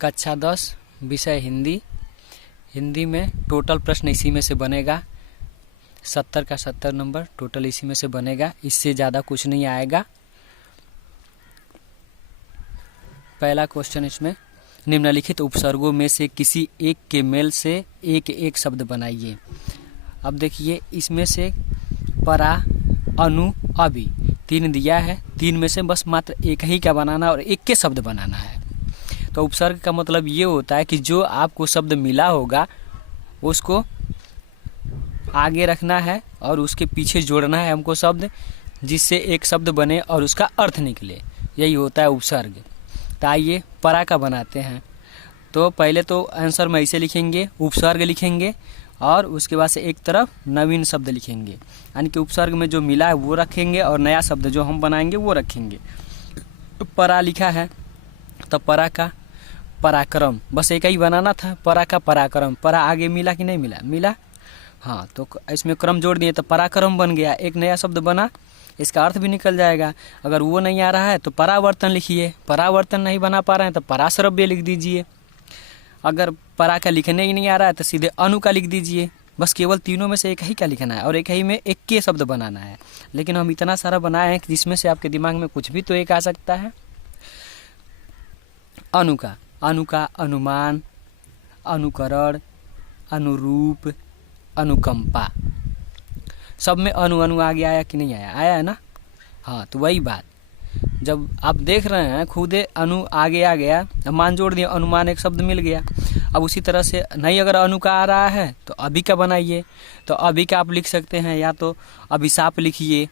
कक्षा 10 विषय हिंदी। हिंदी में टोटल प्रश्न इसी में से बनेगा, 70 का 70 नंबर टोटल इसी में से बनेगा, इससे ज़्यादा कुछ नहीं आएगा। पहला क्वेश्चन इसमें, निम्नलिखित उपसर्गों में से किसी एक के मेल से एक एक शब्द बनाइए। अब देखिए इसमें से परा, अनु, अभि 3 दिया है, 3 में से बस मात्र एक ही का बनाना और एक के शब्द बनाना है। तो उपसर्ग का मतलब ये होता है कि जो आपको शब्द मिला होगा उसको आगे रखना है और उसके पीछे जोड़ना है हमको शब्द, जिससे एक शब्द बने और उसका अर्थ निकले, यही होता है उपसर्ग। तो आइए परा का बनाते हैं। तो पहले तो आंसर में ऐसे लिखेंगे, उपसर्ग लिखेंगे और उसके बाद से एक तरफ नवीन शब्द लिखेंगे, यानी कि उपसर्ग में जो मिला है वो रखेंगे और नया शब्द जो हम बनाएंगे वो रखेंगे। परा लिखा है तो परा का पराक्रम, बस एक ही बनाना था, परा का पराक्रम। परा आगे मिला कि नहीं मिला? मिला। हाँ, तो इसमें क्रम जोड़ दिए तो पराक्रम बन गया, एक नया शब्द बना, इसका अर्थ भी निकल जाएगा। अगर वो नहीं आ रहा है तो परावर्तन लिखिए, परावर्तन नहीं बना पा रहे हैं तो पराश्रव्य लिख दीजिए। अगर परा का लिखने ही नहीं आ रहा है तो सीधे अनु का लिख दीजिए। बस केवल तीनों में से एक ही का लिखना है और एक ही में एक के शब्द बनाना है। लेकिन हम इतना सारा बनाए हैं कि जिसमें से आपके दिमाग में कुछ भी तो एक आ सकता है। अनु का अनुमान, अनुकरण, अनुरूप, अनुकंपा, सब में अनु अनु आगे आया कि नहीं आया? आया है ना। हाँ, तो वही बात, जब आप देख रहे हैं खुदे अनु आगे आ गया, मान जोड़ दिया, अनुमान एक शब्द मिल गया। अब उसी तरह से नहीं अगर अनु का आ रहा है तो अभी का बनाइए। तो अभी का आप लिख सकते हैं, या तो अभिशाप लिखिए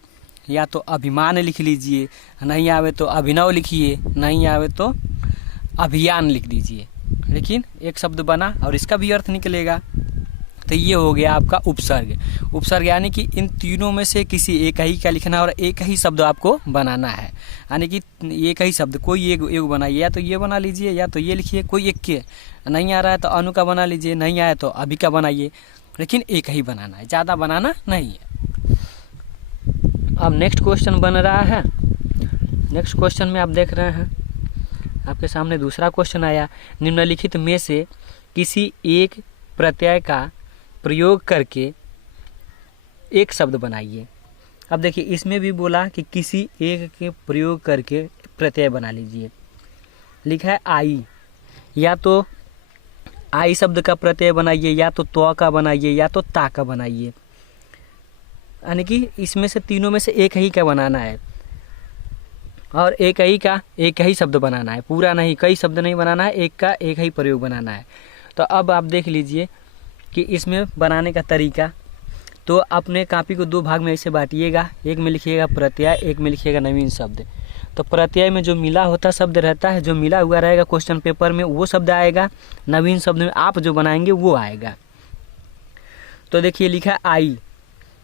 या तो अभिमान लिख लीजिए, नहीं आवे तो अभिनव लिखिए, नहीं आवे तो अभियान लिख दीजिए। लेकिन एक शब्द बना और इसका भी अर्थ निकलेगा। तो ये हो गया आपका उपसर्ग। उपसर्ग यानी कि इन तीनों में से किसी एक ही का लिखना और एक ही शब्द आपको बनाना है, यानी कि एक ही शब्द कोई एक बनाइए, या तो ये बना लीजिए या तो ये लिखिए, कोई एक के। नहीं आ रहा है तो अनु का बना लीजिए, नहीं आया तो अभी का बनाइए, लेकिन एक ही बनाना है, ज़्यादा बनाना नहीं है। अब नेक्स्ट क्वेश्चन बन रहा है। नेक्स्ट क्वेश्चन में आप देख रहे हैं आपके सामने दूसरा क्वेश्चन आया, निम्नलिखित में से किसी एक प्रत्यय का प्रयोग करके एक शब्द बनाइए। अब देखिए इसमें भी बोला कि किसी एक के प्रयोग करके प्रत्यय बना लीजिए। लिखा है आई, या तो आई शब्द का प्रत्यय बनाइए, या तो त्व का बनाइए, या तो ता का बनाइए, यानी कि इसमें से तीनों में से एक ही का बनाना है और एक ही का एक ही शब्द बनाना है, पूरा नहीं, कई शब्द नहीं बनाना है, एक का एक ही प्रयोग बनाना है। तो अब आप देख लीजिए कि इसमें बनाने का तरीका। तो अपने कॉपी को 2 भाग में ऐसे बांटिएगा, एक में लिखिएगा प्रत्यय, एक में लिखिएगा नवीन शब्द। तो प्रत्यय में जो मिला होता शब्द रहता है, जो मिला हुआ रहेगा क्वेश्चन पेपर में वो शब्द आएगा, नवीन शब्द में आप जो बनाएंगे वो आएगा। तो देखिए लिखा आई,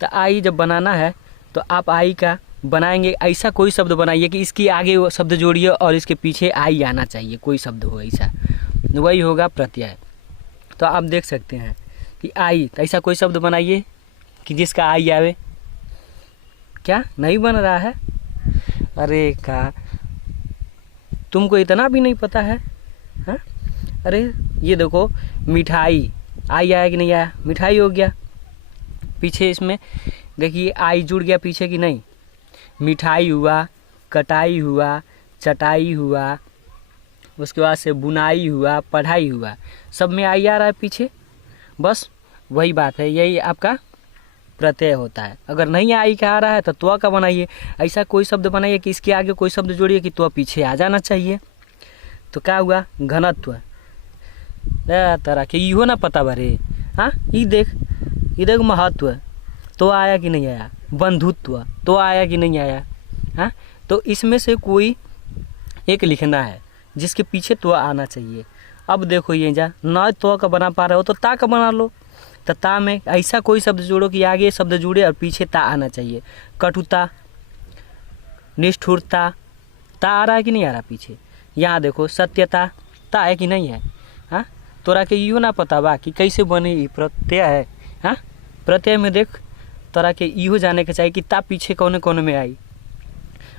तो आई जब बनाना है तो आप आई का बनाएंगे, ऐसा कोई शब्द बनाइए कि इसके आगे वो शब्द जोड़िए और इसके पीछे आई आना चाहिए, कोई शब्द हो ऐसा, वही होगा प्रत्यय। तो आप देख सकते हैं कि आई, तो ऐसा कोई शब्द बनाइए कि जिसका आई आवे। क्या नहीं बन रहा है? अरे का तुमको इतना भी नहीं पता है? हाँ, अरे ये देखो मिठाई, आई आया कि नहीं आया? मिठाई हो गया, पीछे इसमें देखिए आई जुड़ गया पीछे कि नहीं? मिठाई हुआ, कटाई हुआ, चटाई हुआ, उसके बाद से बुनाई हुआ, पढ़ाई हुआ, सब में आई आ रहा है पीछे। बस वही बात है, यही आपका प्रत्यय होता है। अगर नहीं आई का आ रहा है तो त्व का बनाइए, ऐसा कोई शब्द बनाइए कि इसके आगे कोई शब्द जोड़िए कि त्व पीछे आ जाना चाहिए। तो क्या हुआ? घनत्व। तरह के इहो ना पता भरे। हाँ, ये देख महत्व, तो आया कि नहीं आया? बंधुत्व, तो आया कि नहीं आया? हाँ, तो इसमें से कोई एक लिखना है जिसके पीछे त्व आना चाहिए। अब देखो ये जा न त्व का बना पा रहे हो तो ता का बना लो। तो ता में ऐसा कोई शब्द जोड़ो कि आगे शब्द जुड़े और पीछे ता आना चाहिए। कटुता, निष्ठुरता, ता आ रहा है कि नहीं आ रहा पीछे? यहाँ देखो सत्यता, ता है कि नहीं है? हाँ, तोरा के इहो ना पता बा कि कैसे बने ई प्रत्यय है? हाँ, प्रत्यय में देख तोरा के इहो जाने के चाहिए कि ता पीछे कौन कौन में आई।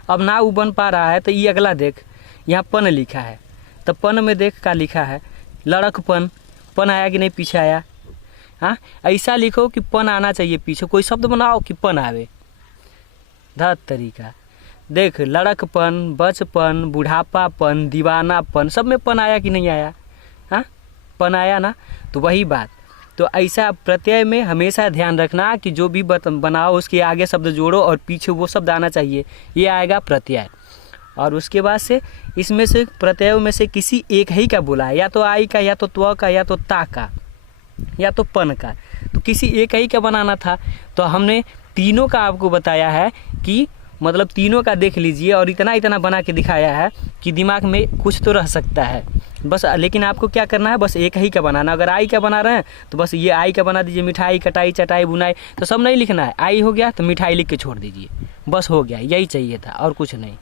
अब ना वो बन पा रहा है तो ये अगला देख, यहाँ पन लिखा है, तो पन में देख का लिखा है लड़कपन, पन आया कि नहीं पीछे आया। हाँ, ऐसा लिखो कि पन आना चाहिए पीछे, कोई शब्द बनाओ कि पन आवे। ध तरीका देख, लड़कपन, बचपन, बुढ़ापापन, दीवानापन, सब में पन आया कि नहीं आया। हाँ, पन आया ना। तो वही बात, तो ऐसा प्रत्यय में हमेशा ध्यान रखना कि जो भी बनाओ उसके आगे शब्द जोड़ो और पीछे वो शब्द आना चाहिए, ये आएगा प्रत्यय। और उसके बाद से इसमें से प्रत्ययों में से किसी एक ही का बोला है, या तो आई का, या तो त्व का, या तो ता का, या तो पन का। तो किसी एक ही का बनाना था, तो हमने तीनों का आपको बताया है कि मतलब तीनों का देख लीजिए, और इतना इतना बना के दिखाया है कि दिमाग में कुछ तो रह सकता है बस। लेकिन आपको क्या करना है, बस एक ही का बनाना। अगर आई का बना रहे हैं तो बस ये आई का बना दीजिए, मिठाई, कटाई, चटाई, बुनाई, तो सब नहीं लिखना है। आई हो गया तो मिठाई लिख के छोड़ दीजिए, बस हो गया, यही चाहिए था और कुछ नहीं।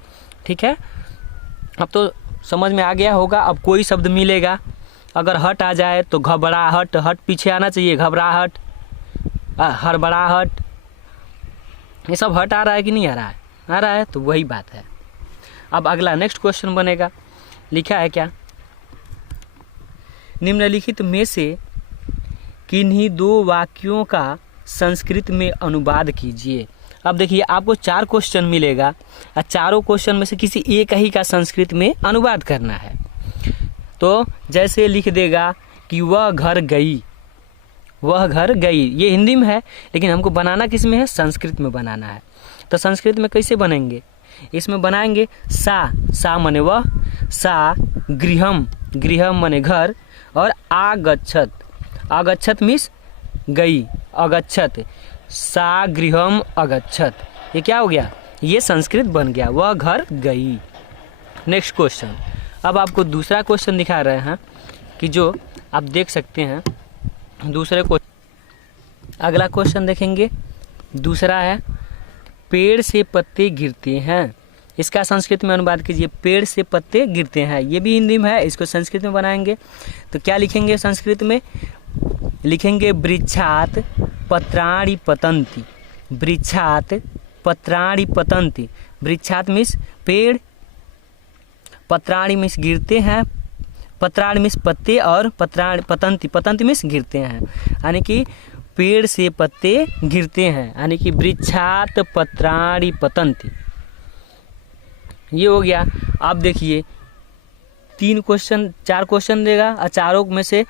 ठीक है, अब तो समझ में आ गया होगा। अब कोई शब्द मिलेगा, अगर हट आ जाए तो घबराहट, हट पीछे आना चाहिए, घबराहट, हड़बड़ाहट, ये सब हट आ रहा है कि नहीं आ रहा है, आ रहा है, तो वही बात है। अब अगला नेक्स्ट क्वेश्चन बनेगा, लिखा है क्या, निम्नलिखित में से किन्हीं दो वाक्यों का संस्कृत में अनुवाद कीजिए। अब देखिए आपको 4 क्वेश्चन मिलेगा और चारों क्वेश्चन में से किसी एक ही का संस्कृत में अनुवाद करना है। तो जैसे लिख देगा कि वह घर गई, वह घर गई, ये हिंदी में है लेकिन हमको बनाना किस में है, संस्कृत में बनाना है। तो संस्कृत में कैसे बनेंगे, इसमें बनाएंगे सा मने वह, सा गृहम, गृहम मने घर, और आगच्छत, आगच्छत मीन्स गई, अगच्छत, सा गृहम अगच्छत, ये क्या हो गया, ये संस्कृत बन गया, वह घर गई। नेक्स्ट क्वेश्चन, अब आपको दूसरा क्वेश्चन दिखा रहे हैं कि जो आप देख सकते हैं दूसरे को। अगला क्वेश्चन देखेंगे, दूसरा है पेड़ से पत्ते गिरते हैं, इसका संस्कृत में अनुवाद कीजिए। पेड़ से पत्ते गिरते हैं, ये भी हिंदी में है, इसको संस्कृत में बनाएंगे तो क्या लिखेंगे संस्कृत में, लिखेंगे वृक्षात पत्राणि पतंती, वृक्षात पत्राणि पतंती, वृक्षात मीन्स पेड़, पत्राणि मीन्स गिरते हैं, पत्राणि मीन्स पत्ते, और पत्राणि पतंती, पतंती मीन्स गिरते हैं, यानी कि पेड़ से पत्ते गिरते हैं, यानी कि वृक्षात पत्राणि पतंती, ये हो गया। आप देखिए 3 क्वेश्चन 4 क्वेश्चन देगा और चारों में से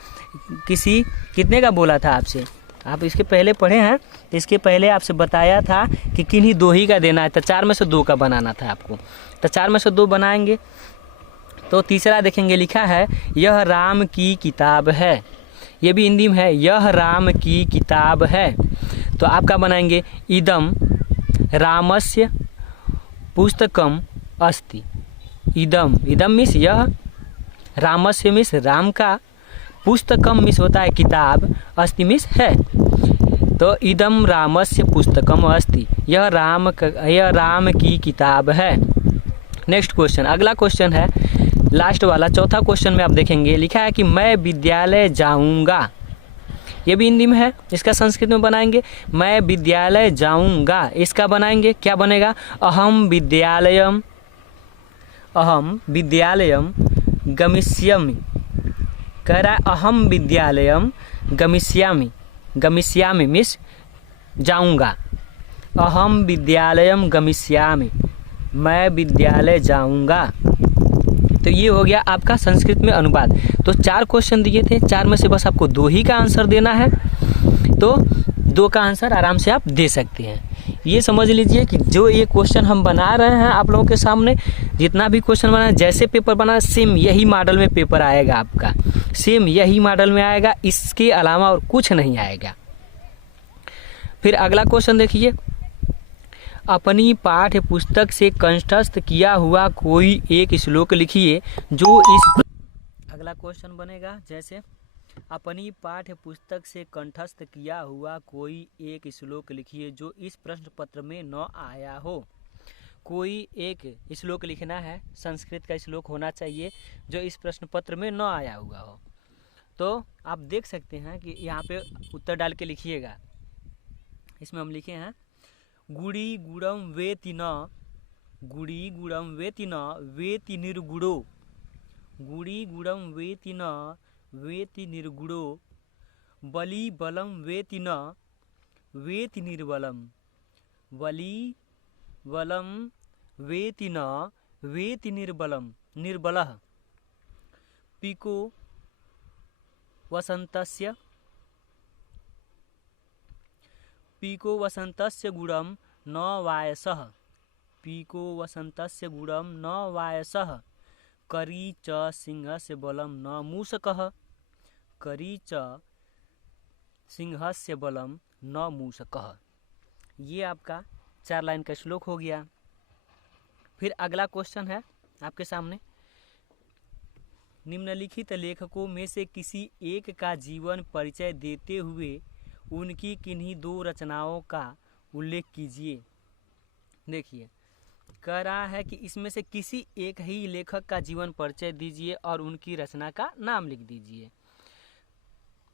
किसी कितने का बोला था आपसे, आप इसके पहले पढ़े हैं, इसके पहले आपसे बताया था कि किन्हीं 2 ही का देना है, तो 4 में से 2 का बनाना था आपको, तो 4 में से 2 बनाएंगे। तो तीसरा देखेंगे, लिखा है यह राम की किताब है, ये भी हिंदी में है, यह राम की किताब है, तो आपका बनाएंगे इदम रामस्य पुस्तकम अस्ति, इदम, इदम मीन्स यह, रामस्य मीन्स राम का, पुस्तकम मीन्स होता है किताब, अस्ति मीन्स है, तो इदम रामस्य पुस्तकम अस्ति, यह राम की किताब है। नेक्स्ट क्वेश्चन, अगला क्वेश्चन है लास्ट वाला, चौथा क्वेश्चन में आप देखेंगे लिखा है कि मैं विद्यालय जाऊंगा, ये भी हिंदी में है, इसका संस्कृत में बनाएंगे मैं विद्यालय जाऊंगा, इसका बनाएंगे क्या बनेगा, अहम विद्यालयम गमिष्यामि, कह रहा है अहम विद्यालयम गमिष्यामि, गमिष्यामि मीन्स जाऊंगा, अहम विद्यालयम गमिष्यामि, मैं विद्यालय जाऊंगा। तो ये हो गया आपका संस्कृत में अनुवाद। तो 4 क्वेश्चन दिए थे, 4 में से बस आपको 2 ही का आंसर देना है, तो 2 का आंसर आराम से आप दे सकते हैं। ये समझ लीजिए कि जो ये क्वेश्चन हम बना रहे हैं आप लोगों के सामने, जितना भी क्वेश्चन बना, जैसे पेपर बना सेम यही मॉडल में पेपर आएगा आपका, सेम यही मॉडल में आएगा, इसके अलावा और कुछ नहीं आएगा। फिर अगला क्वेश्चन देखिए, अपनी पाठ्य पुस्तक से कंठस्थ किया हुआ कोई एक श्लोक लिखिए जो इस, अगला क्वेश्चन बनेगा जैसे अपनी पाठ्य पुस्तक से कंठस्थ किया हुआ कोई एक श्लोक लिखिए जो इस प्रश्न पत्र में न आया हो। कोई एक श्लोक लिखना है, संस्कृत का श्लोक होना चाहिए जो इस प्रश्न पत्र में न आया हुआ हो। तो आप देख सकते हैं कि यहाँ पे उत्तर डाल के लिखिएगा। इसमें हम लिखे हैं गुड़ी गुड़म वेति न, गुड़ी गुड़म वेति न वेति निर्गुड़ो, गुड़ी गुड़म वेति न वेति निर्गुणो बली बलम वेति न वेति निर्बलम बली बलम वेति न वेति निर्बलम निर्बलः पिको वसन्तस्य गुणं न वायसः पीको वसन्तस्य गुणं न वायसः करी च सिंहस्य बलं न मूषकः करी च सिंहस्य बलम न मूषकः। ये आपका 4 लाइन का श्लोक हो गया। फिर अगला क्वेश्चन है आपके सामने, निम्नलिखित लेखकों में से किसी एक का जीवन परिचय देते हुए उनकी किन्हीं 2 रचनाओं का उल्लेख कीजिए। देखिए कह रहा है कि इसमें से किसी एक ही लेखक का जीवन परिचय दीजिए और उनकी रचना का नाम लिख दीजिए।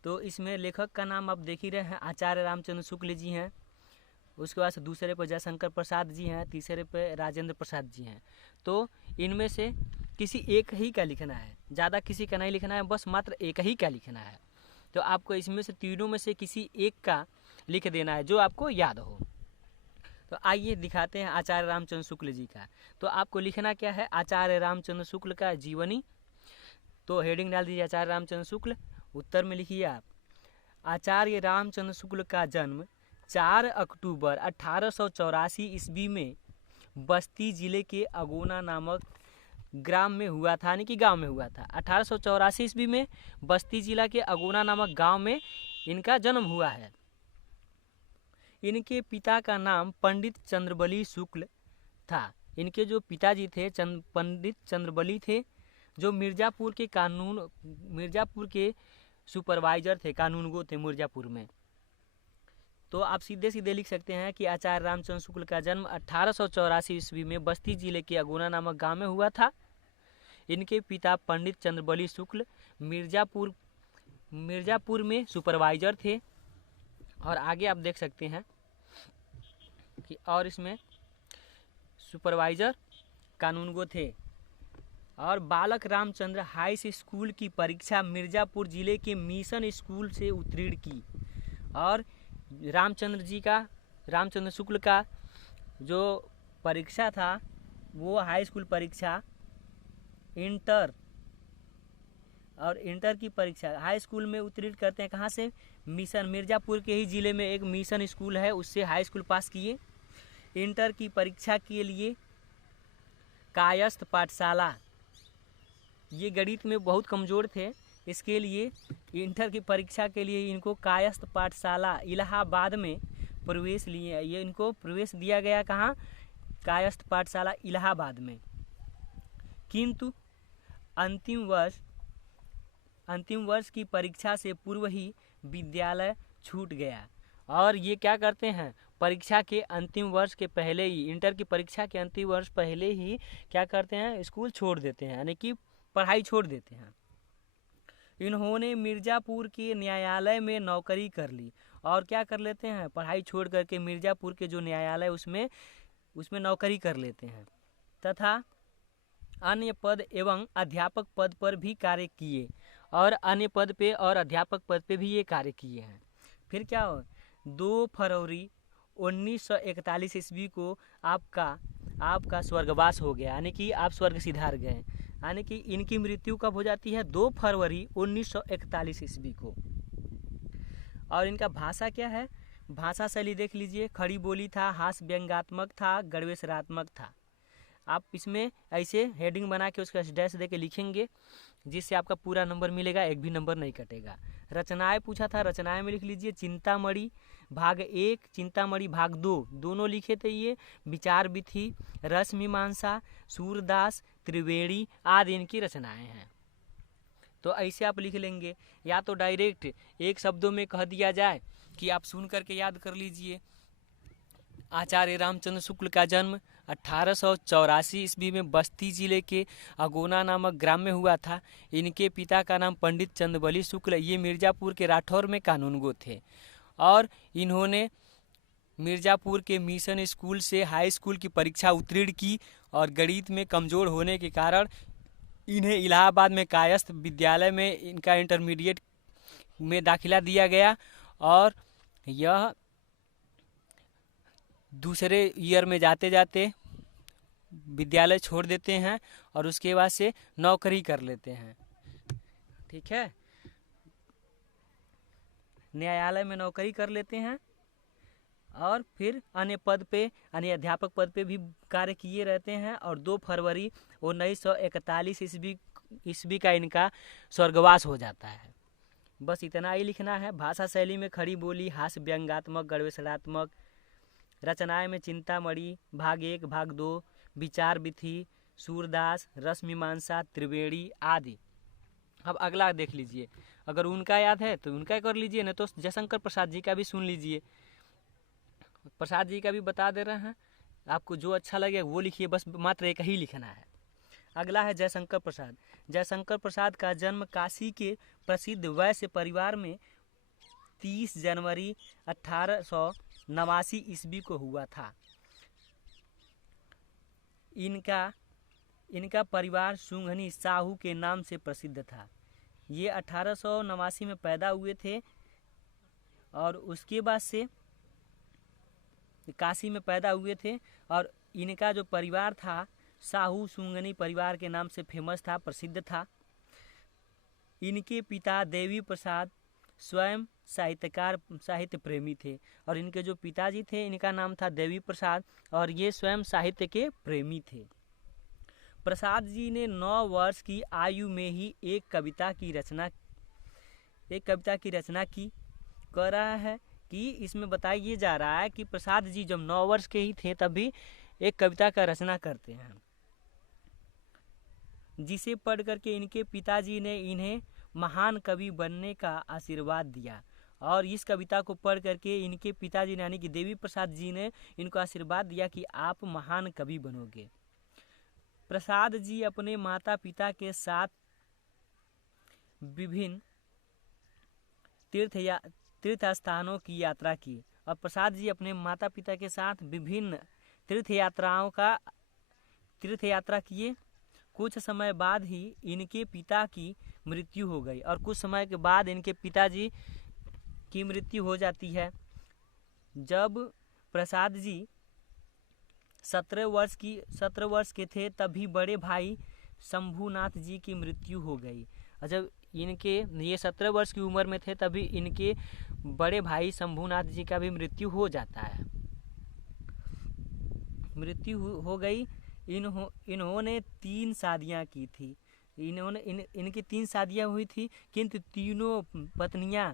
तो इसमें लेखक का नाम आप देख ही रहे हैं, आचार्य रामचंद्र शुक्ल जी हैं, उसके बाद दूसरे पर जयशंकर प्रसाद जी हैं, तीसरे पर राजेंद्र प्रसाद जी हैं। तो इनमें से किसी एक ही का लिखना है, ज़्यादा किसी का नहीं लिखना है, बस मात्र एक ही का लिखना है। तो आपको इसमें से तीनों में से किसी एक का लिख देना है जो आपको याद हो। तो आइए दिखाते हैं आचार्य रामचंद्र शुक्ल जी का। तो आपको लिखना क्या है, आचार्य रामचंद्र शुक्ल का जीवनी। तो हेडिंग डाल दीजिए आचार्य रामचंद्र शुक्ल। उत्तर में लिखिए आप, आचार्य रामचंद्र शुक्ल का जन्म 4 अक्टूबर 1884 ईस्वी में बस्ती जिले के अगोना नामक ग्राम में हुआ था, यानी कि गांव में हुआ था। 1884 ईस्वी में बस्ती जिला के अगोना नामक गांव में इनका जन्म हुआ है। इनके पिता का नाम पंडित चंद्रबली शुक्ल था। इनके जो पिताजी थे पंडित चंद्रबली थे, जो मिर्जापुर के सुपरवाइजर थे, कानूनगो थे मिर्जापुर में। तो आप सीधे सीधे लिख सकते हैं कि आचार्य रामचंद्र शुक्ल का जन्म 1884 ईस्वी में बस्ती जिले के अगोना नामक गांव में हुआ था। इनके पिता पंडित चंद्रबली शुक्ल मिर्जापुर में सुपरवाइजर थे। और आगे आप देख सकते हैं कि और इसमें सुपरवाइजर कानूनगो थे। और बालक रामचंद्र हाई स्कूल की परीक्षा मिर्जापुर जिले के मिशन स्कूल से उत्तीर्ण की। और रामचंद्र शुक्ल का जो परीक्षा था वो हाई स्कूल परीक्षा इंटर की परीक्षा हाई स्कूल में उत्तीर्ण करते हैं। कहाँ से, मिशन, मिर्जापुर के ही ज़िले में एक मिशन स्कूल है, उससे हाई स्कूल पास किए। इंटर की परीक्षा के लिए कायस्थ पाठशाला, ये गणित में बहुत कमज़ोर थे, इसके लिए इंटर की परीक्षा के लिए इनको कायस्थ पाठशाला इलाहाबाद में प्रवेश लिए। ये इनको प्रवेश दिया गया कहाँ, कायस्थ पाठशाला इलाहाबाद में। किंतु अंतिम वर्ष की परीक्षा से पूर्व ही विद्यालय छूट गया। और ये क्या करते हैं, परीक्षा के अंतिम वर्ष के पहले ही, इंटर की परीक्षा के अंतिम वर्ष पहले ही क्या करते हैं, स्कूल छोड़ देते हैं, यानी कि पढ़ाई छोड़ देते हैं। इन्होंने मिर्जापुर के न्यायालय में नौकरी कर ली। और क्या कर लेते हैं, पढ़ाई छोड़ करके मिर्जापुर के जो न्यायालय उसमें नौकरी कर लेते हैं, तथा अन्य पद एवं अध्यापक पद पर भी कार्य किए। और अन्य पद पे और अध्यापक पद पे भी ये कार्य किए हैं। फिर क्या हो, 2 फरवरी 1941 ईस्वी को आपका स्वर्गवास हो गया, यानी कि आप स्वर्ग सिधार गए। यानी कि इनकी मृत्यु कब हो जाती है, 2 फरवरी 1941 ईस्वी को। और इनका भाषा क्या है, भाषा शैली देख लीजिए, खड़ी बोली था, हास्य व्यंग्यात्मक था, गणवेशरात्मक था। आप इसमें ऐसे हेडिंग बना के उसका डैश दे के लिखेंगे, जिससे आपका पूरा नंबर मिलेगा, एक भी नंबर नहीं कटेगा। रचनाएं पूछा था, रचनाएं में लिख लीजिए चिंतामणि भाग 1, चिंतामणि भाग 2, दोनों लिखे थे ये। विचार विधि, रस मीमांसा, सूरदास, त्रिवेणी आदि इनकी रचनाएं हैं। तो ऐसे आप लिख लेंगे, या तो डायरेक्ट एक शब्दों में कह दिया जाए कि आप सुन करके याद कर लीजिए। आचार्य रामचंद्र शुक्ल का जन्म 1884 ईस्वी में बस्ती जिले के अगोना नामक ग्राम में हुआ था। इनके पिता का नाम पंडित चंद्रबली शुक्ल, ये मिर्जापुर के राठौर में कानूनगो थे। और इन्होंने मिर्जापुर के मिशन स्कूल से हाई स्कूल की परीक्षा उत्तीर्ण की। और गणित में कमज़ोर होने के कारण इन्हें इलाहाबाद में कायस्थ विद्यालय में इनका इंटरमीडिएट में दाखिला दिया गया और यह दूसरे ईयर में जाते जाते विद्यालय छोड़ देते हैं और उसके बाद से नौकरी कर लेते हैं। ठीक है, न्यायालय में नौकरी कर लेते हैं और फिर अन्य पद पे, अन्य अध्यापक पद पे भी कार्य किए रहते हैं और 2 फरवरी 1941 ईस्वी का इनका स्वर्गवास हो जाता है। बस इतना ही लिखना है। भाषा शैली में खड़ी बोली, हास्य व्यंग्यात्मक, गणवेशनात्मक रचनाएं में चिंतामणि, भाग 1, भाग 2, विचार विधि, सूरदास, रस मीमांसा, त्रिवेणी आदि। अब अगला देख लीजिए, अगर उनका याद है तो उनका कर लीजिए, नहीं तो जयशंकर प्रसाद जी का भी सुन लीजिए। प्रसाद जी का भी बता दे रहे हैं, आपको जो अच्छा लगे वो लिखिए, बस मात्र एक ही लिखना है। अगला है जयशंकर प्रसाद। जयशंकर प्रसाद का जन्म काशी के प्रसिद्ध वैश्य परिवार में 30 जनवरी 1889 ईस्वी को हुआ था। इनका परिवार सुंघनी साहू के नाम से प्रसिद्ध था। ये 1889 में पैदा हुए थे और उसके बाद से काशी में पैदा हुए थे और इनका जो परिवार था साहू सुंगनी परिवार के नाम से फेमस था, प्रसिद्ध था। इनके पिता देवी प्रसाद स्वयं साहित्यकार, साहित्य प्रेमी थे और इनके जो पिताजी थे इनका नाम था देवी प्रसाद और ये स्वयं साहित्य के प्रेमी थे। प्रसाद जी ने 9 वर्ष की आयु में ही एक कविता की रचना की। कह रहा है कि इसमें बताया जा रहा है कि प्रसाद जी जब 9 वर्ष के ही थे तभी एक कविता का रचना करते हैं, जिसे पढ़ करके इनके पिताजी ने इन्हें महान कवि बनने का आशीर्वाद दिया और इस कविता को पढ़ करके इनके पिताजी यानी कि देवी प्रसाद जी ने इनको आशीर्वाद दिया कि आप महान कवि बनोगे। प्रसाद जी अपने माता पिता के साथ विभिन्न तीर्थ स्थानों की यात्रा की और प्रसाद जी अपने माता पिता के साथ विभिन्न तीर्थ यात्रा किए। कुछ समय बाद ही इनके पिता की मृत्यु हो गई और कुछ समय के बाद इनके पिताजी की मृत्यु हो जाती है। जब प्रसाद जी 17 वर्ष के थे तभी बड़े भाई शंभूनाथ जी की मृत्यु हो गई और जब ये 17 वर्ष की उम्र में थे तभी इनके बड़े भाई शंभूनाथ जी का भी मृत्यु हो जाता है। मृत्यु हो गई। इन्होंने 3 शादियां की थी। इनकी 3 शादियां हुई थी, किंतु तीनों पत्नियां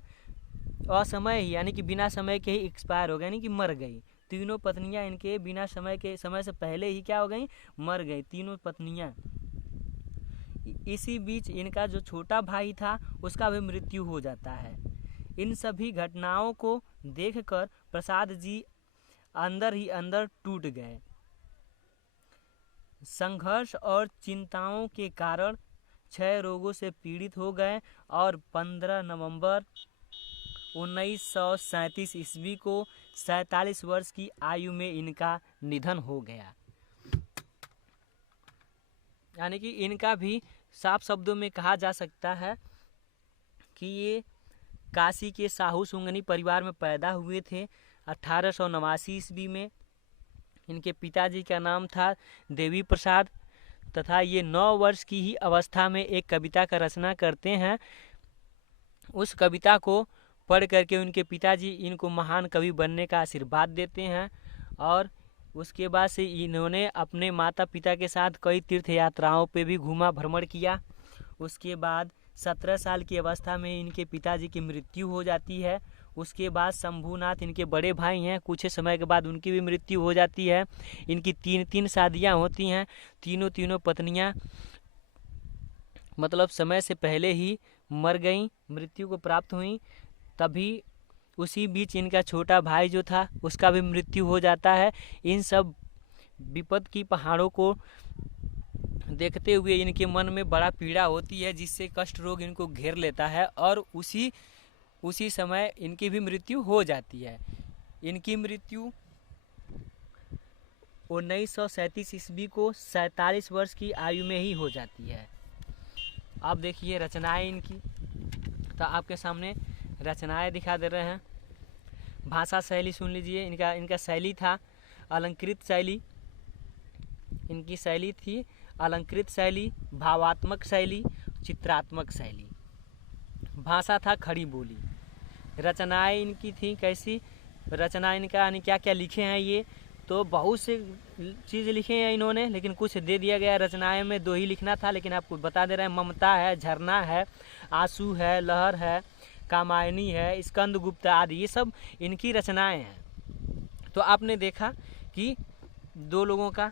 असमय ही यानी कि बिना समय के ही एक्सपायर हो गई, यानी कि मर गई। तीनों पत्नियां इनके बिना समय से पहले ही क्या हो गई, मर गई तीनों पत्नियां। इसी बीच इनका जो छोटा भाई था उसका भी मृत्यु हो जाता है। इन सभी घटनाओं को देखकर प्रसाद जी अंदर ही अंदर टूट गए। संघर्ष और चिंताओं के कारण क्षय रोगों से पीड़ित हो गए और 15 नवंबर 1937 ईस्वी को 47 वर्ष की आयु में इनका निधन हो गया। यानी कि इनका भी साफ शब्दों में कहा जा सकता है कि ये काशी के साहू सुंगनी परिवार में पैदा हुए थे 1889 ईस्वी में। इनके पिताजी का नाम था देवी प्रसाद तथा ये 9 वर्ष की ही अवस्था में एक कविता का रचना करते हैं। उस कविता को पढ़ करके उनके पिताजी इनको महान कवि बनने का आशीर्वाद देते हैं और उसके बाद से इन्होंने अपने माता पिता के साथ कई तीर्थ यात्राओं पे भी घूमा भ्रमण किया। उसके बाद 17 साल की अवस्था में इनके पिताजी की मृत्यु हो जाती है। उसके बाद शंभूनाथ इनके बड़े भाई हैं, कुछ समय के बाद उनकी भी मृत्यु हो जाती है। इनकी 3 शादियां होती हैं। तीनों पत्नियां मतलब समय से पहले ही मर गईं, मृत्यु को प्राप्त हुई। तभी उसी बीच इनका छोटा भाई जो था उसका भी मृत्यु हो जाता है। इन सब विपद की पहाड़ों को देखते हुए इनके मन में बड़ा पीड़ा होती है, जिससे कष्ट रोग इनको घेर लेता है और उसी समय इनकी भी मृत्यु हो जाती है। इनकी मृत्यु 1937 ईस्वी को 47 वर्ष की आयु में ही हो जाती है। अब देखिए रचनाएं इनकी, तो आपके सामने रचनाएं दिखा दे रहे हैं। भाषा शैली सुन लीजिए, इनका शैली था अलंकृत शैली। इनकी शैली थी अलंकृत शैली, भावात्मक शैली, चित्रात्मक शैली। भाषा था खड़ी बोली। रचनाएं इनकी थी कैसी, रचना इनका यानी क्या क्या लिखे हैं ये, तो बहुत से चीज़ लिखे हैं इन्होंने, लेकिन कुछ दे दिया गया। रचनाएं में 2 ही लिखना था, लेकिन आपको बता दे रहे हैं। ममता है, झरना है, आंसू है, लहर है, कामायनी है, स्कंदगुप्त आदि, ये सब इनकी रचनाएं हैं। तो आपने देखा कि 2 लोगों का।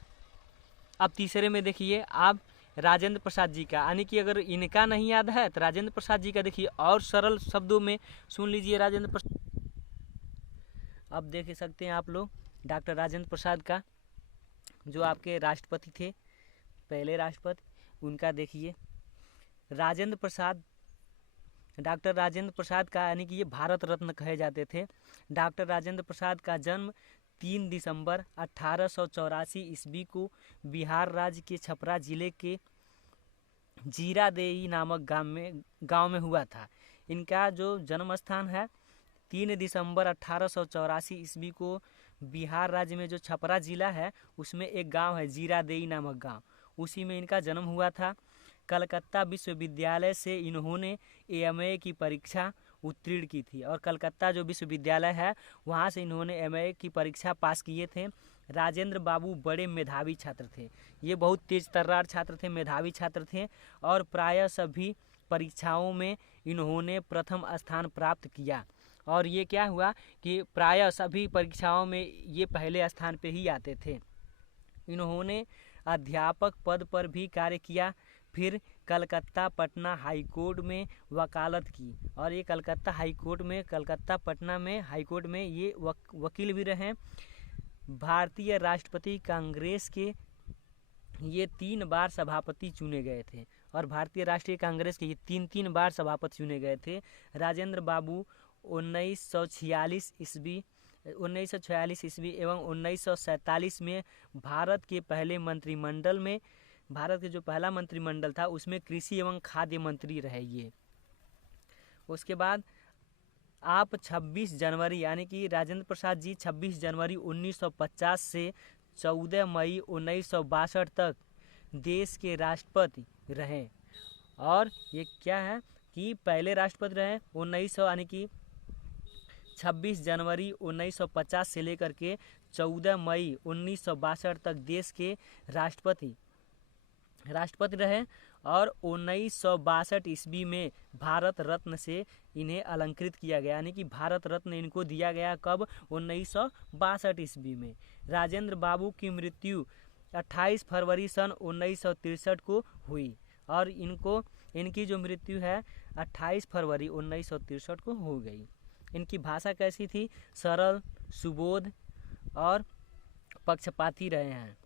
अब तीसरे में देखिए आप राजेंद्र प्रसाद जी का, यानी कि अगर इनका नहीं याद है तो राजेंद्र प्रसाद जी का देखिए और सरल शब्दों में सुन लीजिए राजेंद्र प्रसाद। अब देख सकते हैं आप लोग डॉक्टर राजेंद्र प्रसाद का, जो आपके राष्ट्रपति थे, पहले राष्ट्रपति, उनका देखिए राजेंद्र प्रसाद, डॉक्टर राजेंद्र प्रसाद का, यानी कि ये भारत रत्न कहे जाते थे। डॉक्टर राजेंद्र प्रसाद का जन्म 3 दिसंबर 1884 ईस्वी को बिहार राज्य के छपरा जिले के जीरादेई नामक गांव में हुआ था। इनका जो जन्म स्थान है 3 दिसंबर 1884 ईस्वी को बिहार राज्य में जो छपरा जिला है उसमें एक गांव है जीरादेई नामक गांव, उसी में इनका जन्म हुआ था। कलकत्ता विश्वविद्यालय से इन्होंने एमए की परीक्षा उत्तीर्ण की थी, और कलकत्ता जो विश्वविद्यालय है वहाँ से इन्होंने एमए की परीक्षा पास किए थे। राजेंद्र बाबू बड़े मेधावी छात्र थे, ये बहुत तेज तर्रार छात्र थे, मेधावी छात्र थे, और प्रायः सभी परीक्षाओं में इन्होंने प्रथम स्थान प्राप्त किया। और ये क्या हुआ कि प्रायः सभी परीक्षाओं में ये पहले स्थान पे ही आते थे। इन्होंने अध्यापक पद पर भी कार्य किया, फिर कलकत्ता पटना हाई कोर्ट में वकालत की, और ये कलकत्ता पटना में हाई कोर्ट में ये वकील भी रहे। भारतीय राष्ट्रपति कांग्रेस के ये 3 बार सभापति चुने गए थे, और भारतीय राष्ट्रीय कांग्रेस के ये 3 बार सभापति चुने गए थे। राजेंद्र बाबू 1946 ईस्वी एवं 1947 में भारत के जो पहला मंत्रिमंडल था उसमें कृषि एवं खाद्य मंत्री रहे ये। उसके बाद आप 26 जनवरी, यानी कि राजेंद्र प्रसाद जी 26 जनवरी 1950 से 14 मई 1962 तक देश के राष्ट्रपति रहे। और ये क्या है कि पहले राष्ट्रपति रहे 1900, यानी कि 26 जनवरी 1950 से लेकर के 14 मई 1962 तक देश के राष्ट्रपति रहे, और 1962 ईस्वी में भारत रत्न से इन्हें अलंकृत किया गया, यानी कि भारत रत्न इनको दिया गया कब, 1962 ईस्वी में। राजेंद्र बाबू की मृत्यु 28 फरवरी सन 1963 को हुई, और इनकी जो मृत्यु है 28 फरवरी 1963 को हो गई। इनकी भाषा कैसी थी, सरल, सुबोध और पक्षपाती रहे हैं,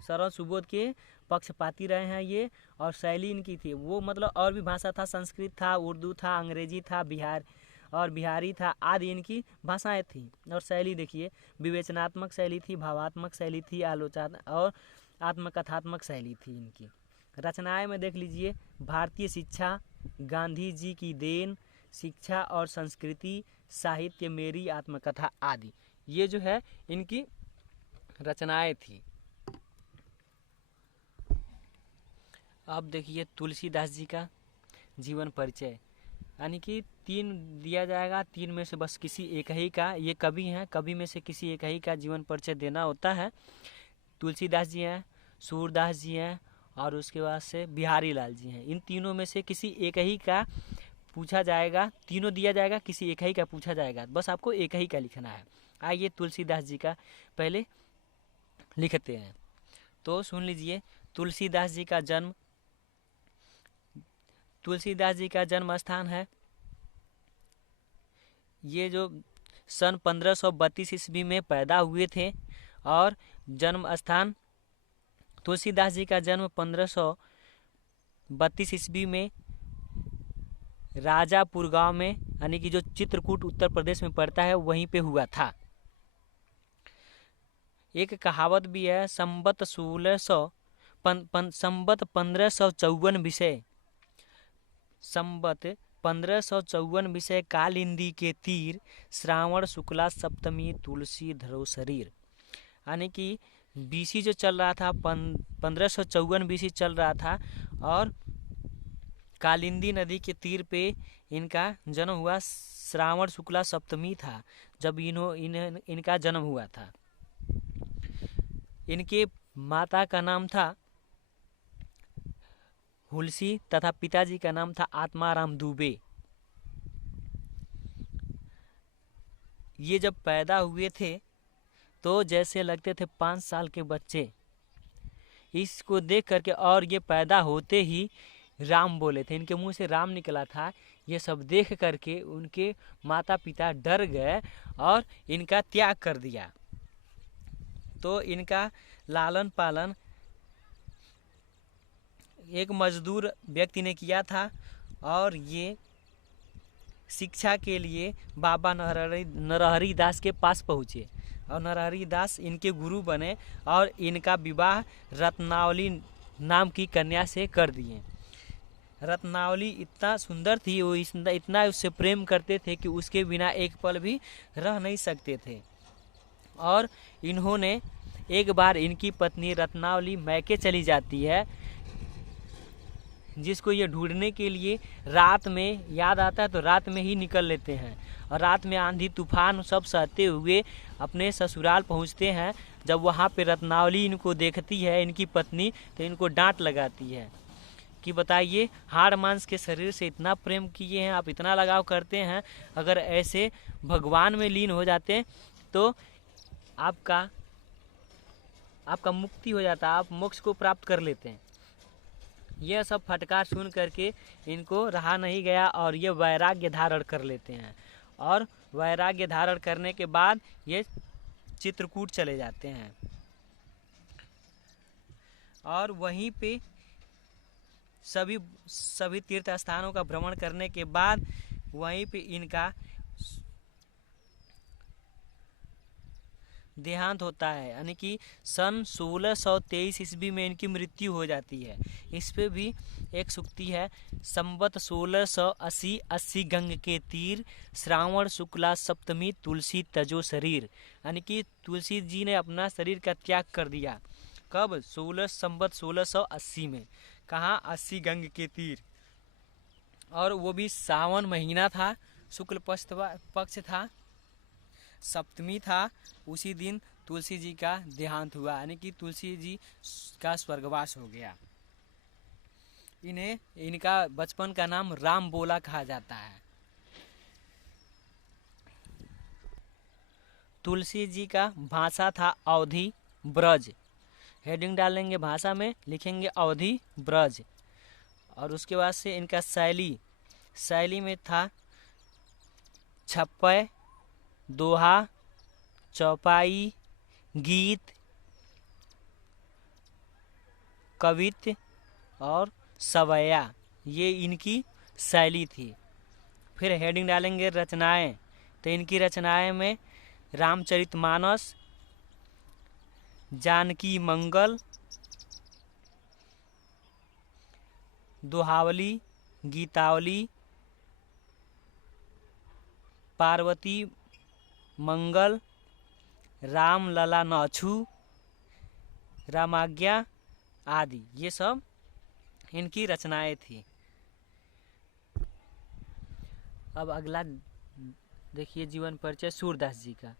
सरल सुबोध के पक्षपाती रहे हैं ये। और शैली इनकी थी वो, मतलब और भी भाषा था, संस्कृत था, उर्दू था, अंग्रेजी था, बिहारी था आदि इनकी भाषाएं थी। और शैली देखिए विवेचनात्मक शैली थी, भावात्मक शैली थी, आलोचनात्मक और आत्मकथात्मक शैली थी इनकी। रचनाएं में देख लीजिए भारतीय शिक्षा, गांधी जी की देन, शिक्षा और संस्कृति, साहित्य, मेरी आत्मकथा आदि, ये जो है इनकी रचनाएं थी। अब देखिए तुलसीदास जी का जीवन परिचय, यानी कि 3 दिया जाएगा, 3 में से बस किसी एक ही का, ये कवि हैं, कवि में से किसी एक ही का जीवन परिचय देना होता है। तुलसीदास जी हैं, सूरदास जी हैं, और उसके बाद से बिहारी लाल जी हैं। इन तीनों में से किसी एक ही का पूछा जाएगा, तीनों दिया जाएगा, किसी एक ही का पूछा जाएगा, बस आपको एक ही का लिखना है। आइए तुलसीदास जी का पहले लिखते हैं, तो सुन लीजिए। तुलसीदास जी का जन्म स्थान है, ये जो सन 1532 ईस्वी में पैदा हुए थे, और जन्म स्थान तुलसीदास जी का जन्म 1532 ईस्वी में राजापुर गांव में, यानी कि जो चित्रकूट उत्तर प्रदेश में पड़ता है, वहीं पे हुआ था। एक कहावत भी है, संबत 1554 विषय संबत 1554 विषय कालिंदी के तीर, श्रावण शुक्ला सप्तमी तुलसी धरो शरीर। यानी कि बीसी जो चल रहा था 1554 बीसी चल रहा था और कालिंदी नदी के तीर पे इनका जन्म हुआ। श्रावण शुक्ला सप्तमी था जब इनका जन्म हुआ था। इनके माता का नाम था हुलसी तथा पिताजी का नाम था आत्माराम दुबे। ये जब पैदा हुए थे तो जैसे लगते थे 5 साल के बच्चे। इसको देख करके और ये पैदा होते ही राम बोले थे, इनके मुंह से राम निकला था। ये सब देख करके उनके माता पिता डर गए और इनका त्याग कर दिया। तो इनका लालन पालन एक मजदूर व्यक्ति ने किया था और ये शिक्षा के लिए बाबा नरहरि दास के पास पहुँचे और नरहरि दास इनके गुरु बने और इनका विवाह रत्नावली नाम की कन्या से कर दिए। रत्नावली इतना सुंदर थी, वो इतना उससे प्रेम करते थे कि उसके बिना एक पल भी रह नहीं सकते थे। और इन्होंने एक बार इनकी पत्नी रत्नावली मैके चली जाती है, जिसको ये ढूंढने के लिए रात में याद आता है तो रात में ही निकल लेते हैं और रात में आंधी तूफान सब सहते हुए अपने ससुराल पहुंचते हैं। जब वहाँ पे रत्नावली इनको देखती है इनकी पत्नी तो इनको डांट लगाती है कि बताइए, हाड़ मांस के शरीर से इतना प्रेम किए हैं आप, इतना लगाव करते हैं, अगर ऐसे भगवान में लीन हो जाते तो आपका मुक्ति हो जाता, आप मोक्ष को प्राप्त कर लेते हैं। यह सब फटकार सुन करके इनको रहा नहीं गया और ये वैराग्य धारण कर लेते हैं और वैराग्य धारण करने के बाद ये चित्रकूट चले जाते हैं और वहीं पे सभी तीर्थ स्थानों का भ्रमण करने के बाद वहीं पे इनका देहांत होता है। यानी कि सन 1623 ईस्वी में इनकी मृत्यु हो जाती है। इस पे भी एक सूक्ति है, संबत 1680 गंग के तीर, श्रावण शुक्ला सप्तमी तुलसी तजो शरीर। यानी कि तुलसी जी ने अपना शरीर का त्याग कर दिया। कब? संबत 1680 में। कहाँ? 80 गंग के तीर, और वो भी सावन महीना था, शुक्ल पक्ष था, सप्तमी था। उसी दिन तुलसी जी का देहांत हुआ, यानी कि तुलसी जी का स्वर्गवास हो गया। इनका बचपन का नाम राम बोला कहा जाता है। तुलसी जी का भाषा था अवधि ब्रज। हेडिंग डालेंगे, भाषा में लिखेंगे अवधि ब्रज। और उसके बाद से इनका शैली में था छप्पय, दोहा, चौपाई, गीत, कवित्त और सवैया, ये इनकी शैली थी। फिर हेडिंग डालेंगे रचनाएं, तो इनकी रचनाएं में रामचरितमानस, जानकी मंगल, दोहावली, गीतावली, पार्वती मंगल, राम लला नछू, रामाज्ञा आदि, ये सब इनकी रचनाएं थी। अब अगला देखिए जीवन परिचय सूरदास जी का।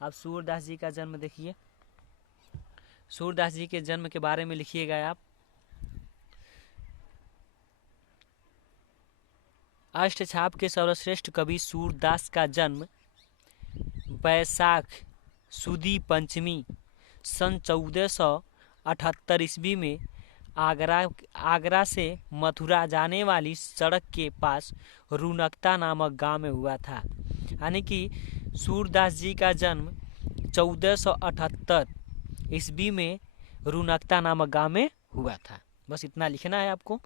अब सूरदास जी का जन्म देखिए। सूरदास जी के जन्म के बारे में लिखिएगा आप। अष्टछाप के सर्वश्रेष्ठ कवि सूरदास का जन्म वैशाख सुदी पंचमी सन 1478 ईस्वी में आगरा से मथुरा जाने वाली सड़क के पास रुनकता नामक गांव में हुआ था। यानी कि सूरदास जी का जन्म 1478 ईस्वी में रुनकता नामक गांव में हुआ था। बस इतना लिखना है आपको।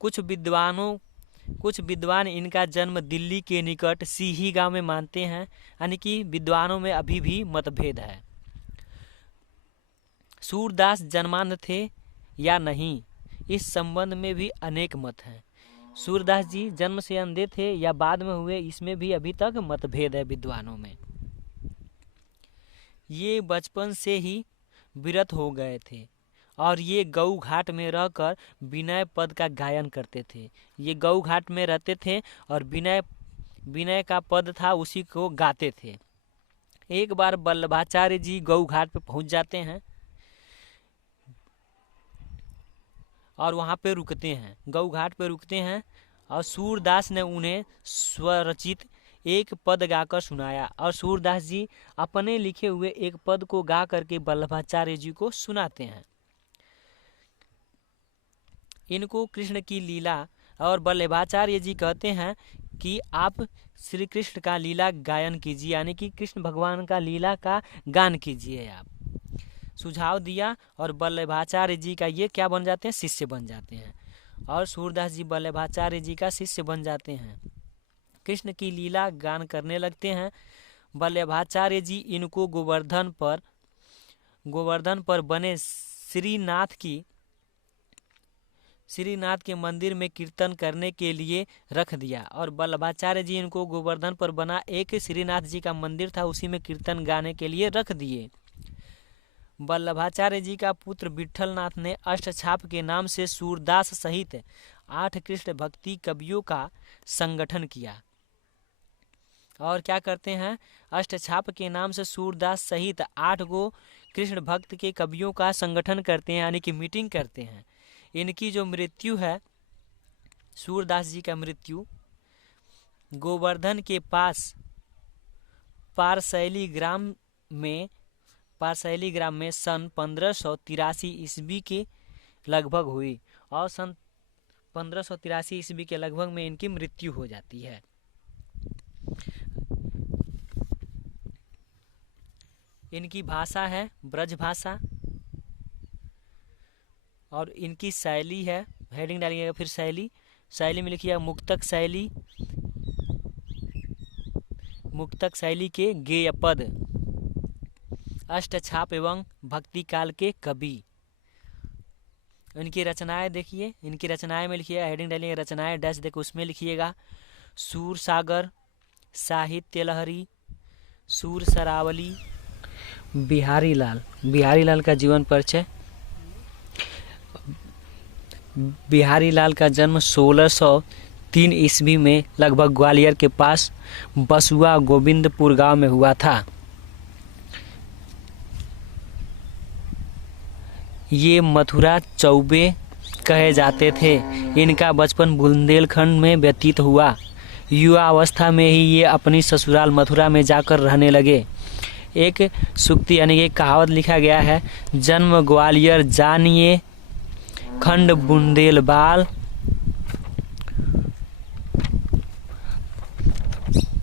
कुछ विद्वान इनका जन्म दिल्ली के निकट सीही गांव में मानते हैं। यानी कि विद्वानों में अभी भी मतभेद है। सूरदास जन्मांध थे या नहीं, इस संबंध में भी अनेक मत हैं। सूरदास जी जन्म से अंधे थे या बाद में हुए, इसमें भी अभी तक मतभेद है विद्वानों में। ये बचपन से ही विरत हो गए थे और ये गऊ घाट में रहकर विनय पद का गायन करते थे। ये गऊ घाट में रहते थे और विनय का पद था उसी को गाते थे। एक बार वल्लभाचार्य जी गऊ घाट पे पहुंच जाते हैं और वहाँ पे रुकते हैं, गऊ घाट पे रुकते हैं और सूरदास ने उन्हें स्वरचित एक पद गाकर सुनाया और सूरदास जी अपने लिखे हुए एक पद को गा करके वल्लभाचार्य जी को सुनाते हैं। इनको कृष्ण की लीला, और वल्लभाचार्य जी कहते हैं कि आप श्री कृष्ण का लीला गायन कीजिए, यानी कि कृष्ण भगवान का लीला का गान कीजिए। आप सुझाव दिया और वल्लभाचार्य जी का ये क्या बन जाते हैं, शिष्य बन जाते हैं और सूरदास जी वल्लभाचार्य जी का शिष्य बन जाते हैं। कृष्ण की लीला गान करने लगते हैं। वल्लभाचार्य जी इनको गोवर्धन पर बने श्रीनाथ के मंदिर में कीर्तन करने के लिए रख दिया और वल्लभाचार्य जी इनको गोवर्धन पर बना एक श्रीनाथ जी का मंदिर था, उसी में कीर्तन गाने के लिए रख दिए। वल्लभाचार्य जी का पुत्र विट्ठलनाथ ने अष्टछाप के नाम से सूरदास सहित 8 कृष्ण भक्ति कवियों का संगठन किया। और क्या करते हैं, अष्टछाप के नाम से सूरदास सहित 8 गो कृष्ण भक्त के कवियों का संगठन करते हैं, यानी कि मीटिंग करते हैं। इनकी जो मृत्यु है, सूरदास जी का मृत्यु गोवर्धन के पास पारसैली ग्राम में सन 1583 ईस्वी के लगभग हुई और सन 1583 ईस्वी के लगभग में इनकी मृत्यु हो जाती है। इनकी भाषा है ब्रज भाषा और इनकी शैली है, हेडिंग डालिएगा फिर शैली में लिखिएगा मुक्तक शैली के गेय पद, अष्टछाप एवं भक्ति काल के कवि। इनकी रचनाएं देखिए, इनकी रचनाएं में लिखिएगा, हेडिंग डालिएगा रचनाएं डैश देकर उसमें लिखिएगा सूर सागर, साहित्य लहरी, सूर सरावली। बिहारी लाल का जीवन परिचय। बिहारी लाल का जन्म 1603 ईस्वी में लगभग ग्वालियर के पास बसुआ गोविंदपुर गांव में हुआ था। ये मथुरा चौबे कहे जाते थे। इनका बचपन बुंदेलखंड में व्यतीत हुआ। युवा अवस्था में ही ये अपनी ससुराल मथुरा में जाकर रहने लगे। एक सूक्ति यानी एक कहावत लिखा गया है, जन्म ग्वालियर जानिए खंड बुंदेलबाल,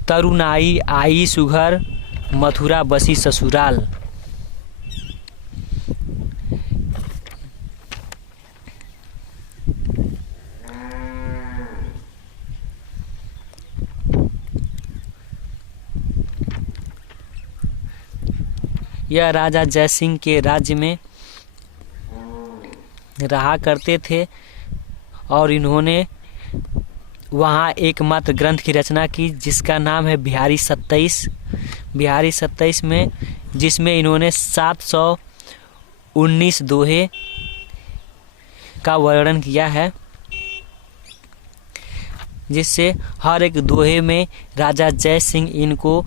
तरुणाई आई सुघर मथुरा बसी ससुराल। यह राजा जयसिंह के राज्य में रहा करते थे और इन्होंने वहाँ एकमात्र ग्रंथ की रचना की जिसका नाम है बिहारी 27 में, जिसमें इन्होंने 719 दोहे का वर्णन किया है, जिससे हर एक दोहे में राजा जय सिंह इनको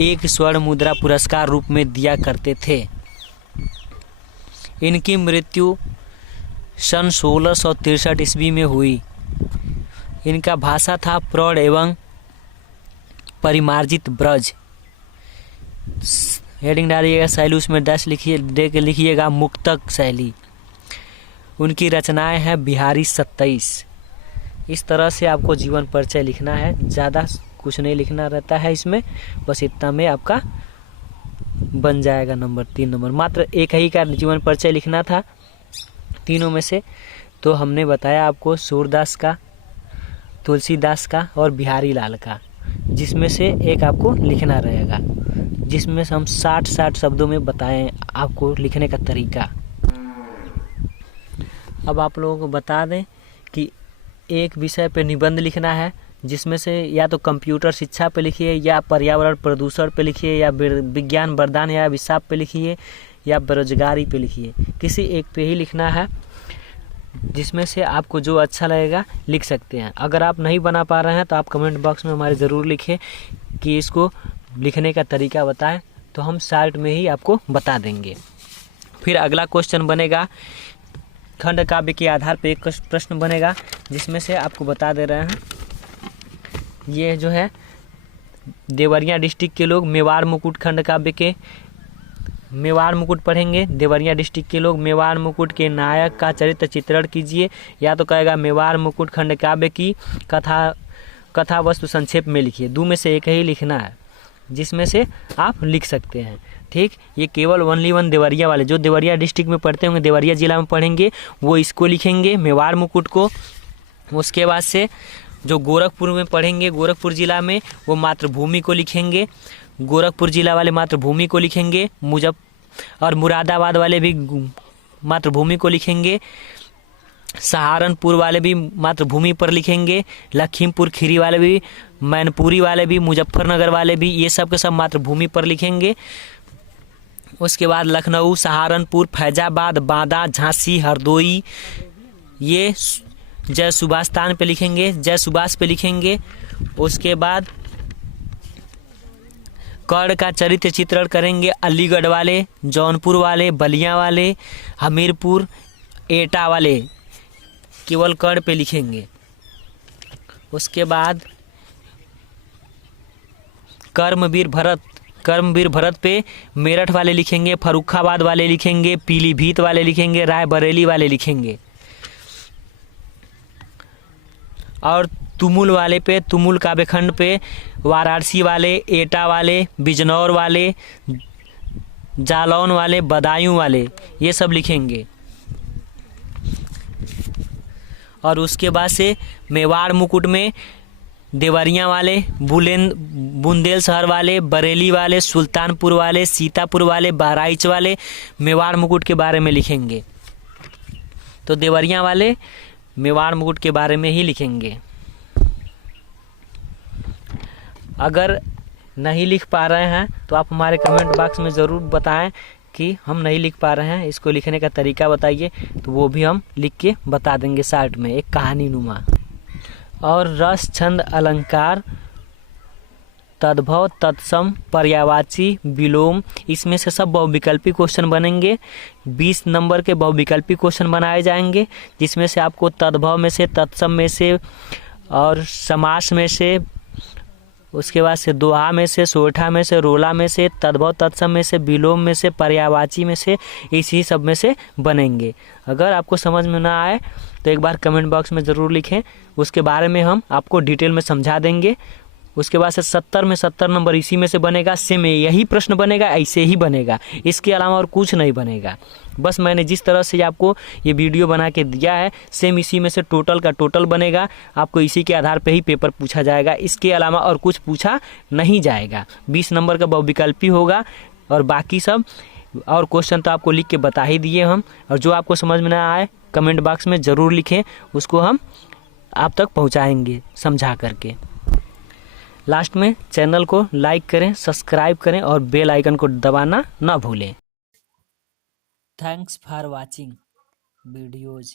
एक स्वर्ण मुद्रा पुरस्कार रूप में दिया करते थे। इनकी मृत्यु सन 1663 ईस्वी में हुई। इनका भाषा था प्रौढ़ एवं परिमार्जित ब्रज। हेडिंग डालिएगा शैली, उसमें डैश लिखिएगा मुक्तक शैली। उनकी रचनाएं हैं बिहारी 27। इस तरह से आपको जीवन परिचय लिखना है, ज़्यादा कुछ नहीं लिखना रहता है इसमें, बस इतना में आपका बन जाएगा 3 नंबर। मात्र एक ही का जीवन परिचय लिखना था तीनों में से, तो हमने बताया आपको सूरदास का, तुलसीदास का और बिहारी लाल का, जिसमें से एक आपको लिखना रहेगा, जिसमें से हम 60 शब्दों में बताएं आपको लिखने का तरीका। अब आप लोगों को बता दें कि एक विषय पे निबंध लिखना है, जिसमें से या तो कंप्यूटर शिक्षा पे लिखिए, या पर्यावरण प्रदूषण पे लिखिए, या विज्ञान वरदान या अभिशाप पे लिखिए, या बेरोजगारी पे लिखिए। किसी एक पे ही लिखना है, जिसमें से आपको जो अच्छा लगेगा लिख सकते हैं। अगर आप नहीं बना पा रहे हैं तो आप कमेंट बॉक्स में हमारे ज़रूर लिखें कि इसको लिखने का तरीका बताएं, तो हम साइट में ही आपको बता देंगे। फिर अगला क्वेश्चन बनेगा, खंड काव्य के आधार पर एक प्रश्न बनेगा, जिसमें से आपको बता दे रहे हैं। ये जो है देवरिया डिस्ट्रिक्ट के लोग मेवाड़ मुकुट खंड काव्य के मेवाड़ मुकुट पढ़ेंगे। देवरिया डिस्ट्रिक्ट के लोग मेवाड़ मुकुट के नायक का चरित्र चित्रण कीजिए, या तो कहेगा मेवाड़ मुकुट खंड काव्य की कथा वस्तु संक्षेप में लिखिए। दो में से एक ही लिखना है, जिसमें से आप लिख सकते हैं। ठीक, ये केवल ओनली वन देवरिया वाले जो देवरिया डिस्ट्रिक्ट में पढ़ते होंगे, देवरिया जिला में पढ़ेंगे, वो इसको लिखेंगे मेवाड़ मुकुट को। उसके बाद से जो गोरखपुर में पढ़ेंगे, गोरखपुर जिला में, वो मातृभूमि को लिखेंगे। गोरखपुर जिला वाले मातृभूमि को लिखेंगे। और मुरादाबाद वाले भी मातृभूमि को लिखेंगे। सहारनपुर वाले भी मातृभूमि पर लिखेंगे। लखीमपुर खीरी वाले भी, मैनपुरी वाले भी, मुजफ्फरनगर वाले भी, ये सब के सब मातृभूमि पर लिखेंगे। उसके बाद लखनऊ, सहारनपुर, फैजाबाद, बांदा, झांसी, हरदोई, ये जय सुभाष स्थान पे लिखेंगे, जय सुभाष पे लिखेंगे। उसके बाद कर्ण का चरित्र चित्रण करेंगे अलीगढ़ वाले, जौनपुर वाले, बलिया वाले, हमीरपुर, एटा वाले, केवल कर्ण पे लिखेंगे। उसके बाद कर्मवीर भरत पे मेरठ वाले लिखेंगे, फर्रुखाबाद वाले लिखेंगे, पीलीभीत वाले लिखेंगे, रायबरेली वाले लिखेंगे। और तुमुल वाले पे, तुमुल काव्यखंड पे वाराणसी वाले, एटा वाले, बिजनौर वाले, जालौन वाले, बदायूं वाले, ये सब लिखेंगे। और उसके बाद से मेवाड़ मुकुट में देवरिया वाले, बुंदेलशहर वाले, बरेली वाले, सुल्तानपुर वाले, सीतापुर वाले, बहराइच वाले मेवाड़ मुकुट के बारे में लिखेंगे। तो देवरिया वाले मेवाड़ मुकुट के बारे में ही लिखेंगे। अगर नहीं लिख पा रहे हैं तो आप हमारे कमेंट बॉक्स में ज़रूर बताएं कि हम नहीं लिख पा रहे हैं, इसको लिखने का तरीका बताइए, तो वो भी हम लिख के बता देंगे साइट में, एक कहानी नुमा। और रस, छंद, अलंकार, तद्भव, तत्सम, पर्यायवाची, विलोम, इसमें से सब बहुविकल्पी क्वेश्चन बनेंगे। 20 नंबर के बहुविकल्पी क्वेश्चन बनाए जाएंगे, जिसमें से आपको तद्भव में से, तत्सम में से, और समास में से, उसके बाद से दोहा में से, सोठा में से, रोला में से, तद्भव तत्सम में से, विलोम में से, पर्यायवाची में से, इसी सब में से बनेंगे। अगर आपको समझ में ना आए तो एक बार कमेंट बॉक्स में ज़रूर लिखें, उसके बारे में हम आपको डिटेल में समझा देंगे। उसके बाद से 70 में 70 नंबर इसी में से बनेगा, सेम यही प्रश्न बनेगा, ऐसे ही बनेगा, इसके अलावा और कुछ नहीं बनेगा। बस मैंने जिस तरह से आपको ये वीडियो बना के दिया है, सेम इसी में से टोटल का टोटल बनेगा। आपको इसी के आधार पे ही पेपर पूछा जाएगा, इसके अलावा और कुछ पूछा नहीं जाएगा। 20 नंबर का बहुविकल्पी होगा, और बाकी सब और क्वेश्चन तो आपको लिख के बता ही दिए हम। और जो आपको समझ में ना आए कमेंट बॉक्स में ज़रूर लिखें, उसको हम आप तक पहुँचाएँगे समझा करके। लास्ट में चैनल को लाइक करें, सब्सक्राइब करें और बेल आइकन को दबाना ना भूलें। Thanks for watching videos.